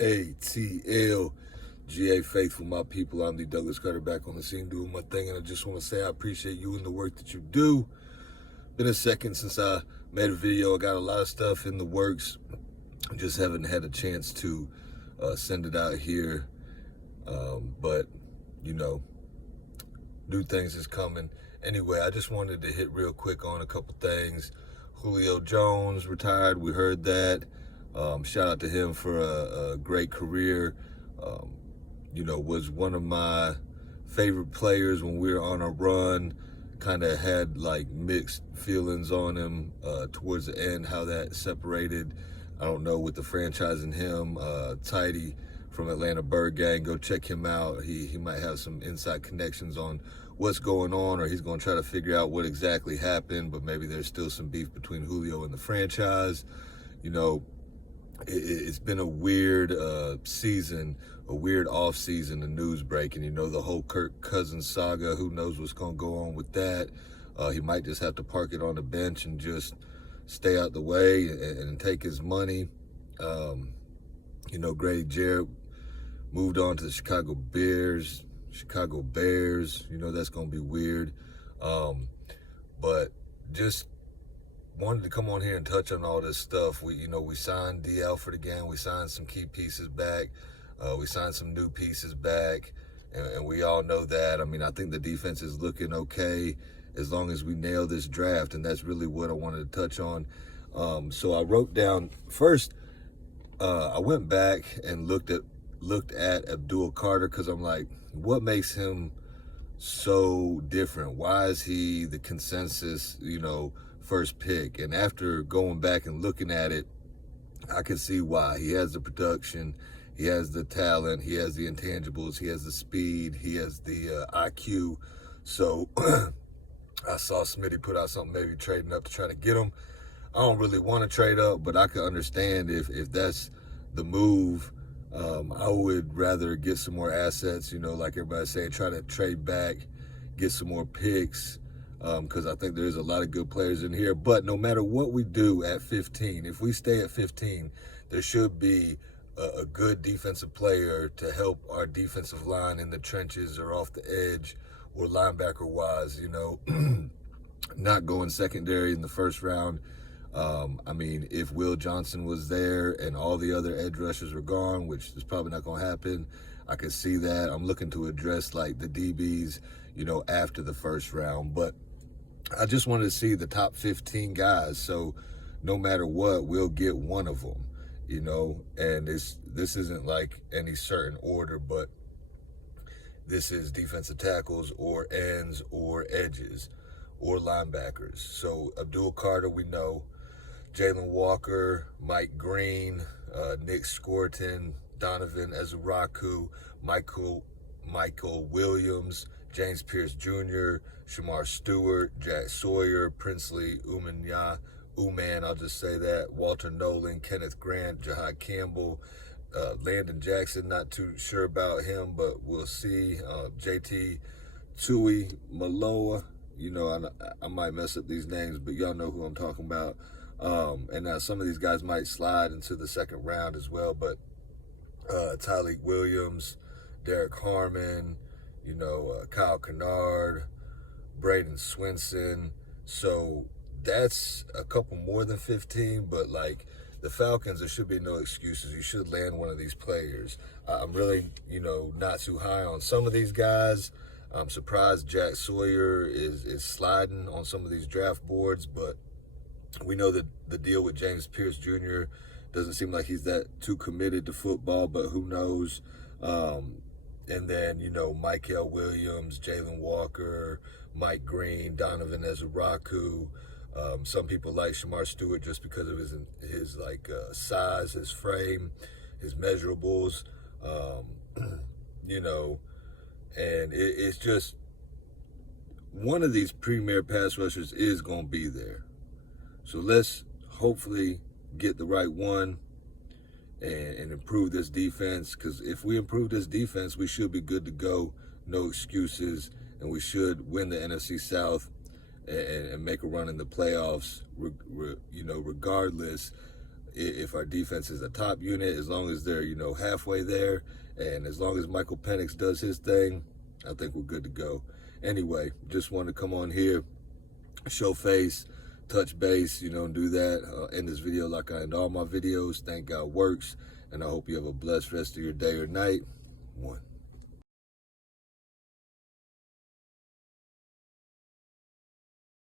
ATL.GA Faithful, my people. I'm the Douglas Carter, back on the scene doing my thing, and I just want to say I appreciate you and the work that you do. Been a second since I made a video. I got a lot of stuff in the works. Just haven't had a chance to send it out here. But, you know, new things is coming. Anyway, I just wanted to hit real quick on a couple things. Julio Jones retired. We heard that. Shout out to him for a great career. You know, was one of my favorite players when we were on a run. Kind of had like mixed feelings on him towards the end, how that separated. I don't know, with the franchise and him. Tidy from Atlanta Bird Gang, go check him out. He might have some inside connections on what's going on, or he's going to try to figure out what exactly happened, but maybe there's still some beef between Julio and the franchise. You know, it's been a weird season, a weird off season, the news breaking. You know, the whole Kirk Cousins saga, who knows what's going to go on with that. He might just have to park it on the bench and just stay out the way and take his money. You know, Grady Jarrett moved on to the Chicago Bears. You know, that's going to be weird. But just wanted to come on here and touch on all this stuff. We signed DL for the game. We signed some key pieces back. We signed some new pieces back, and we all know that. I mean, I think the defense is looking okay as long as we nail this draft, and that's really what I wanted to touch on. So I wrote down first. I went back and looked at Abdul Carter, because I'm like, what makes him so different? Why is he the consensus, first pick? And after going back and looking at it, I can see why. He has the production, he has the talent, he has the intangibles, he has the speed, he has the IQ. So I saw Smitty put out something, maybe trading up to try to get him. I don't really want to trade up, but I could understand if that's the move. I would rather get some more assets, like everybody's saying, try to trade back, get some more picks, because I think there's a lot of good players in here. But no matter what we do at 15, if we stay at 15, there should be a good defensive player to help our defensive line in the trenches or off the edge or linebacker-wise, not going secondary in the first round. I mean, if Will Johnson was there and all the other edge rushers were gone, which is probably not going to happen, I could see that. I'm looking to address like the DBs, after the first round. But I just wanted to see the top 15 guys. So no matter what, we'll get one of them, and this isn't like any certain order, but this is defensive tackles or ends or edges or linebackers. So Abdul Carter, we know. Jalen Walker, Mike Green, Nick Scorton, Donovan Ezuraku, Michael Williams, James Pierce Jr., Shamar Stewart, Jack Sawyer, Princely Uman, I'll just say that, Walter Nolan, Kenneth Grant, Jahad Campbell, Landon Jackson, not too sure about him, but we'll see. JT Tui Maloa, I might mess up these names, but y'all know who I'm talking about. And now some of these guys might slide into the second round as well, but Tyleik Williams, Derek Harmon, Kyle Kennard, Braden Swinson. So that's a couple more than 15, but like the Falcons, there should be no excuses. You should land one of these players. I'm really, not too high on some of these guys. I'm surprised Jack Sawyer is sliding on some of these draft boards, but we know that the deal with James Pierce Jr. doesn't seem like he's that too committed to football, but who knows? And then, Michael Williams, Jalen Walker, Mike Green, Donovan Ezuraku. Some people like Shamar Stewart just because of his size, his frame, his measurables, and it's just one of these premier pass rushers is going to be there. So let's hopefully get the right one and improve this defense, because if we improve this defense, we should be good to go. No excuses, and we should win the NFC South and make a run in the playoffs, regardless. if our defense is a top unit, as long as they're, halfway there, and as long as Michael Penix does his thing, I think we're good to go. Anyway, just wanted to come on here, show face, touch base, do that. End this video like I end all my videos. Thank God works, and I hope you have a blessed rest of your day or night. One.